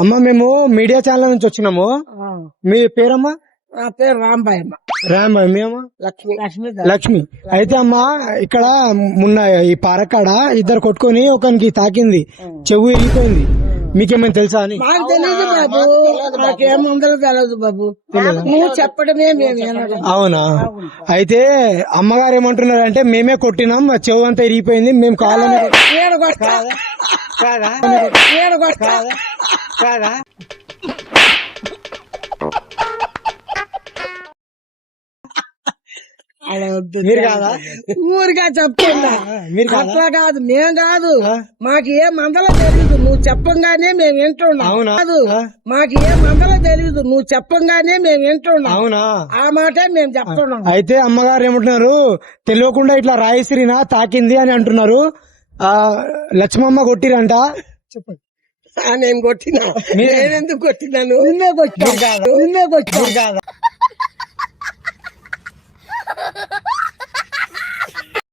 అమ్మ మేము media channel నుంచి వచ్చినాము. మీ పేరమ్మా? నా పేరు రాంబాయ్ అమ్మ. రాంబాయ్. మీ అమ్మ? లక్ష్మి. లక్ష్మి. అయితే అమ్మా ఇక్కడ మొన్న ఈ పారకాడ ఇద్దరు కొట్టుకొని ఒకరికి తాకింది, చెవు వెళ్ళిపోయింది. మీకేమైనా తెలుసా అని? మాకు తెలియదు బాబు, నాకేం మందలు తెలియదు బాబు, నువ్వు చెప్పడమే మేము వినడం. అవునా? అయితే అమ్మగారు ఏమంటున్నారంటే మేమే కొట్టినాం, చెవు అంతా ఇరిగిపోయింది, మేము కావాలని. మీరు కాదా? ఊరిగా చెప్తున్నా, మీరు అట్లా కాదు, మేం కాదు, మాకు ఏ మందలో తెలియదు, నువ్వు చెప్పంగానే మేము వింటున్నాం. అవునా? కాదు, మాకు ఏ మందలో తెలియదు, నువ్వు చెప్పంగానే మేము వింటున్నాం. అవునా? ఆ మాటే మేము చెప్తున్నాం. అయితే అమ్మగారు ఏమంటున్నారు, తెలియకుండా ఇట్లా రాయిసిరినా తాకింది అని అంటున్నారు. లక్ష్మమ్మ కొట్టిరంట. చెప్పండి. నేను కొట్టినా, నేనెందుకు కొట్టినాను? నిన్నే కొట్టా.